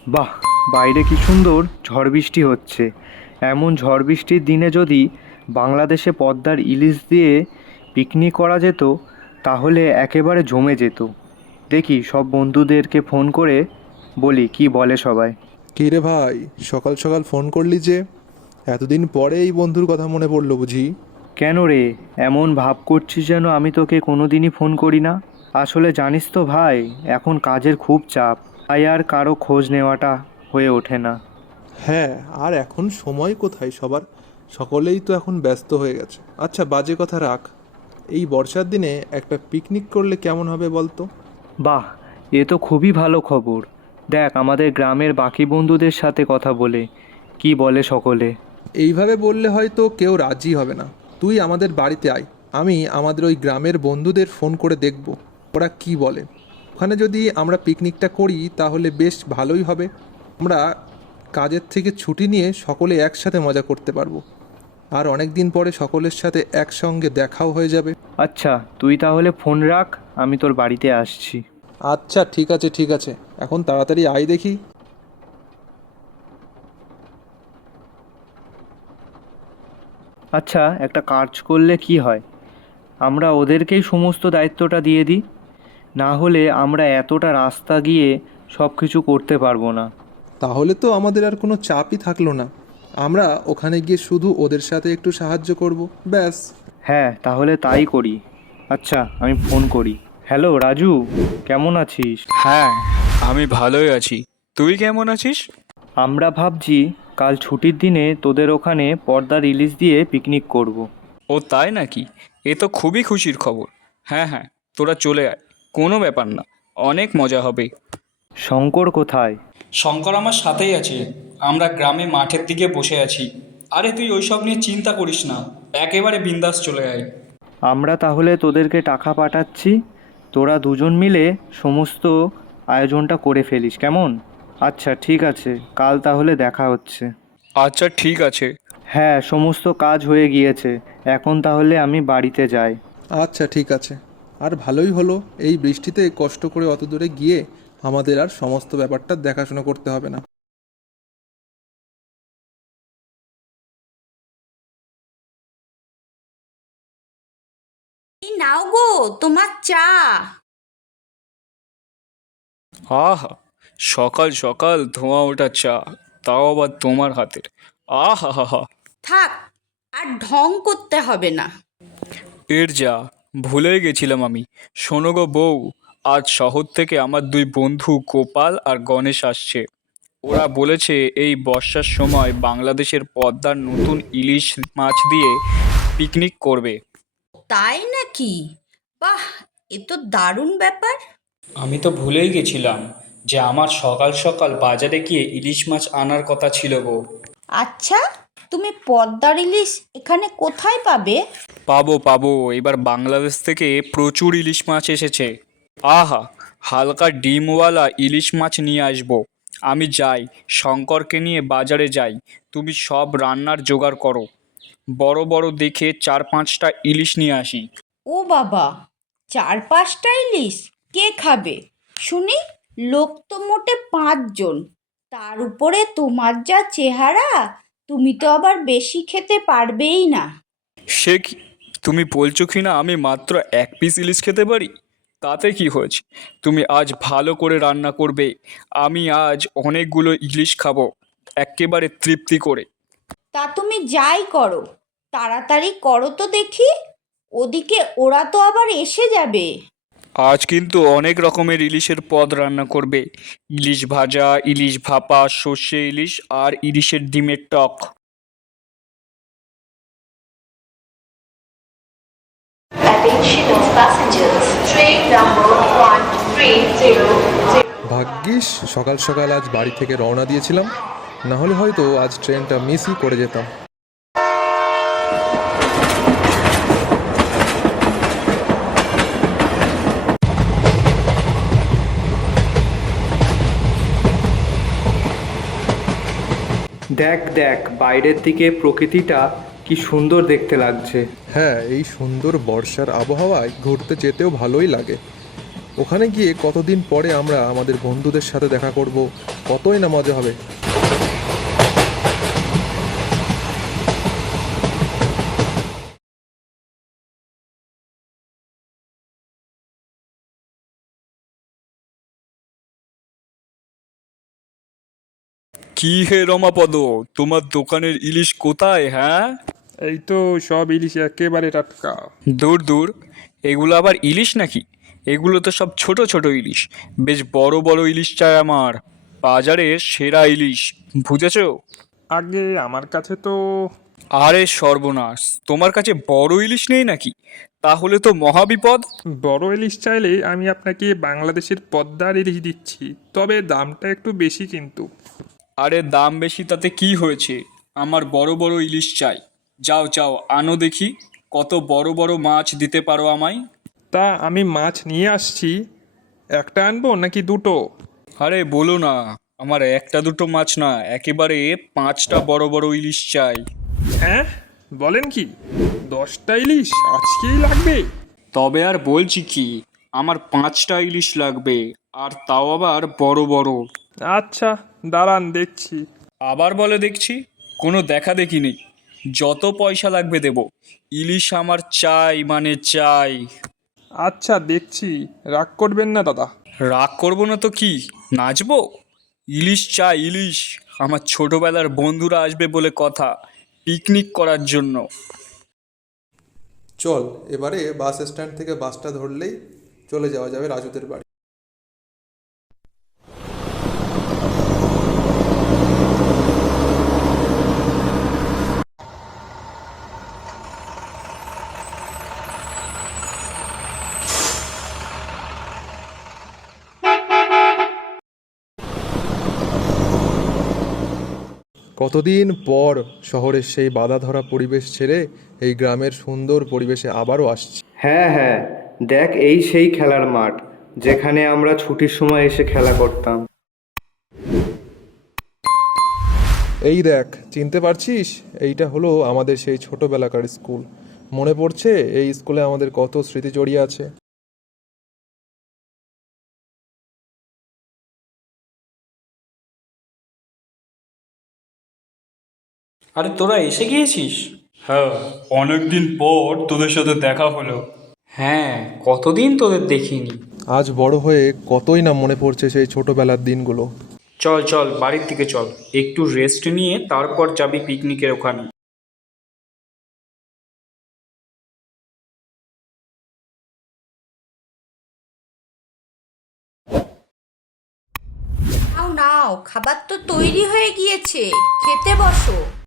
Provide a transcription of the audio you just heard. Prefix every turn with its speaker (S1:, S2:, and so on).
S1: বাহ, বাইরে কি সুন্দর ঝড় বৃষ্টি হচ্ছে। এমন ঝড় বৃষ্টির দিনে যদি বাংলাদেশে পদ্মার ইলিশ দিয়ে পিকনিক করা যেত তাহলে একেবারে জমে যেত। দেখি সব বন্ধুদেরকে ফোন করে বলি কি বলে সবাই।
S2: কী রে ভাই, সকাল সকাল ফোন করলি যে? এতদিন পরে এই বন্ধুর কথা মনে পড়লো বুঝি?
S1: কেন রে, এমন ভাব করছিস যেন আমি তোকে কোনোদিনই ফোন করি না। আসলে জানিস তো ভাই, এখন কাজের খুব চাপ, তাই আর কারো খোঁজ নেওয়াটা হয়ে ওঠে না।
S2: হ্যাঁ, আর এখন সময় কোথায় সবার? সকলেই তো এখন ব্যস্ত হয়ে গেছে। আচ্ছা, বাজে কথা রাখ। এই বর্ষার দিনে একটা পিকনিক করলে কেমন হবে বলতো?
S1: বাহ, এ তো খুবই ভালো খবর। দেখ আমাদের গ্রামের বাকি বন্ধুদের সাথে কথা বলে কি বলে সকলে।
S2: এইভাবে বললে হয়তো কেউ রাজি হবে না। তুই আমাদের বাড়িতে আয়, আমি আমাদের ওই গ্রামের বন্ধুদের ফোন করে দেখব ওরা কি বলে। ওখানে যদি আমরা পিকনিকটা করি তাহলে বেশ ভালোই হবে। আমরা কাজের থেকে ছুটি নিয়ে সকলে একসাথে মজা করতে পারবো। আর অনেক দিন পরে সকলের সাথে একসঙ্গে দেখাও হয়ে যাবে।
S1: আচ্ছা, তুই তাহলে ফোন রাখ, আমি তোর বাড়িতে আসছি।
S2: আচ্ছা, ঠিক আছে ঠিক আছে, এখন তাড়াতাড়ি আয় দেখি।
S1: আচ্ছা, একটা কাজ করলে কি হয়, আমরা ওদেরকেই সমস্ত দায়িত্বটা দিয়ে দিই। না হলে আমরা এতটা রাস্তা গিয়ে সব কিছু করতে পারবো না।
S2: তাহলে তো আমাদের আর কোনো চাপই থাকলো না। আমরা ওখানে গিয়ে শুধু ওদের সাথে একটু সাহায্য করব, ব্যাস।
S1: হ্যাঁ, তাহলে তাই করি। আচ্ছা, আমি ফোন করি। হ্যালো রাজু, কেমন আছিস?
S3: হ্যাঁ, আমি ভালোই আছি। তুই কেমন আছিস?
S1: আমরা ভাবছি কাল ছুটির দিনে তোদের ওখানে পর্দা রিলিজ দিয়ে পিকনিক করব।
S3: ও তাই নাকি? এ তো খুবই খুশির খবর। হ্যাঁ হ্যাঁ, তোরা চলে আয়, কোনো ব্যাপার না, অনেক মজা হবে।
S1: শঙ্কর কোথায়?
S3: শঙ্কর আমার সাথেই আছে, আমরা গ্রামে মাঠের দিকে বসে আছি। আরে তুই ওইসব নিয়ে চিন্তা করিস না, একেবারে বিন্দাস চলে আয়।
S1: আমরা তাহলে তোদেরকে টাকা পাঠাচ্ছি, তোরা দুজন মিলে সমস্ত আয়োজনটা করে ফেলিস, কেমন? আচ্ছা ঠিক আছে, কাল তাহলে দেখা হচ্ছে।
S3: আচ্ছা ঠিক আছে।
S1: হ্যাঁ, সমস্ত কাজ হয়ে গিয়েছে, এখন তাহলে আমি বাড়িতে যাই।
S2: আচ্ছা ঠিক আছে। আর ভালোই হলো, এই বৃষ্টিতে কষ্ট করে অত দূরে গিয়ে আমাদের আর সমস্ত ব্যাপারটা দেখাশোনা করতে হবে না।
S4: এই নাও গো তোমার চা।
S3: আহা, সকাল সকাল ধোঁয়া ওঠা চা, তাও আবার তোমার হাতের। আহা হা হা।
S4: থাক, আর ঢং করতে হবে না।
S3: এর যা, ভুলেই গেছিলাম আমি। শোনো গো বউ, আজ শহর থেকে আমার দুই বন্ধু গোপাল আর গণেশ আসছে। ওরা বলেছে এই বর্ষার সময় বাংলাদেশের পদ্মার নতুন ইলিশ মাছ দিয়ে পিকনিক করবে।
S4: তাই নাকি? বাহ, এ তো দারুণ ব্যাপার।
S3: আমি তো ভুলেই গেছিলাম যে আমার সকাল সকাল বাজারে গিয়ে ইলিশ মাছ আনার কথা ছিল গো।
S4: আচ্ছা, তুমি পদ্মার ইলিশ এখানে কোথায় পাবে?
S3: পাবো পাবো, এবার বাংলাদেশ থেকে প্রচুর ইলিশ মাছ এসেছে। আহা, হালকা ডিমওয়ালা ইলিশ মাছ নিয়ে আসবো। আমি যাই, শঙ্করকে নিয়ে বাজারে যাই। তুমি সব রান্নার জোগাড় করো। বড় বড় দেখে 4-5টা ইলিশ নিয়ে আসি।
S4: ও বাবা, 4-5টা ইলিশ কে খাবে শুনি? লোক তো মোটে 5 জন। তার উপরে তোমার যা চেহারা, তুমি তো আবার বেশি খেতে পারবেই না।
S3: সে কি, তুমি বলছো কি না আমি মাত্র 1 পিস ইলিশ খেতে পারি? তাতে কি হয়েছে? তুমি আজ ভালো করে রান্না করবে, আমি আজ অনেকগুলো ইলিশ খাবো, একেবারে তৃপ্তি করে।
S4: তা তুমি যাই করো, তাড়াতাড়ি করো তো দেখি, ওদিকে ওরা তো আবার এসে যাবে।
S3: আজ কিন্তু অনেক রকমের ইলিশের পদ রান্না করবে। ইলিশ ভাজা, ইলিশ ভাপা, সর্ষে ইলিশ আর ইলিশের ডিমের টক।
S5: Attention all passengers, train number 1300.
S2: ভাগ্যিস সকাল সকাল আজ বাড়ি থেকে রওনা দিয়েছিলাম, না হলে হয়তো আজ ট্রেনটা মিসই করে যেতাম।
S1: দেখ দেখ, বাইরের দিকে প্রকৃতিটা কি সুন্দর দেখতে লাগছে।
S2: হ্যাঁ, এই সুন্দর বর্ষার আবহাওয়ায় ঘুরতে যেতেও ভালোই লাগে। ওখানে গিয়ে কতদিন পরে আমরা আমাদের বন্ধুদের সাথে দেখা করব, কতই না মজা হবে।
S3: কি হে রমাপদ, তোমার দোকানের ইলিশ কোথায়? হ্যাঁ,
S2: এই তো সব ইলিশ একেবারে টাটকা।
S3: দূর দূর, এগুলো আবার ইলিশ নাকি? এগুলো তো সব ছোট ছোট ইলিশ। বেশ বড় বড় ইলিশ চাই আমার, বাজারের সেরা ইলিশ, বুঝেছো?
S6: আগে আমার কাছে তো
S3: আরে সর্বনাশ, তোমার কাছে বড় ইলিশ নেই নাকি? তাহলে তো মহাবিপদ।
S6: বড় ইলিশ চাইলে আমি আপনাকে বাংলাদেশের পদ্মার ইলিশ দিচ্ছি, তবে দামটা একটু বেশি কিন্তু।
S3: আরে দাম বেশি তাতে কি হয়েছে, আমার বড় বড় ইলিশ চাই। যাও যাও, আনো দেখি কত বড় বড় মাছ দিতে পারো আমায়।
S6: তা আমি মাছ নিয়ে আসছি, একটা আনবো নাকি দুটো?
S3: আরে বলো না, আমার একটা দুটো মাছ না, একেবারে 5টা বড় বড় ইলিশ চাই।
S6: হ্যাঁ, বলেন কি, 10টা ইলিশ আজকেই লাগবে?
S3: তবে আর বলছি কি, আমার 5টা ইলিশ লাগবে, আর তাও আবার বড় বড়।
S6: আচ্ছা, দাঁড়ান দেখছি।
S3: আবার বলে দেখছি, কোনো দেখা দেখি নেই। যত পয়সা লাগবে দেব, ইলিশ আমার চাই মানে চাই।
S6: আচ্ছা দেখছি, রাগ করবেন না দাদা।
S3: রাগ করবো না তো কি, নাচবো? ইলিশ চাই ইলিশ, আমার ছোটবেলার বন্ধুরা আসবে বলে কথা, পিকনিক করার জন্য।
S2: চল, এবারে বাস স্ট্যান্ড থেকে বাসটা ধরলেই চলে যাওয়া যাবে রাজুদের বাড়ি। কতদিন পর শহরের সেই বাধা ধরা পরিবেশ ছেড়ে এই গ্রামের সুন্দর পরিবেশে আবারও আসছি।
S1: হ্যাঁ হ্যাঁ, দেখ এই সেই খেলার মাঠ যেখানে আমরা ছুটির সময় এসে খেলা করতাম।
S2: এই দেখ, চিনতে পারছিস? এইটা হলো আমাদের সেই ছোটবেলাকার স্কুল। মনে পড়ছে এই স্কুলে আমাদের কত স্মৃতি জড়িয়ে আছে।
S3: আরে তোরা এসে গিয়েছিস? হ্যাঁ, অনেকদিন পর তোদের সাথে দেখা হলো। হ্যাঁ, কতদিন তোদের দেখিনি।
S2: আজ বড় হয়ে কতই না মনে পড়ছে সেই ছোটবেলার দিনগুলো।
S3: চল চল, বাড়ির দিকে চল, একটু রেস্ট নিয়ে তারপর যাবি পিকনিকের ওখানে।
S4: নাও নাও, খাবার তো তৈরি হয়ে গিয়েছে, খেতে বসো।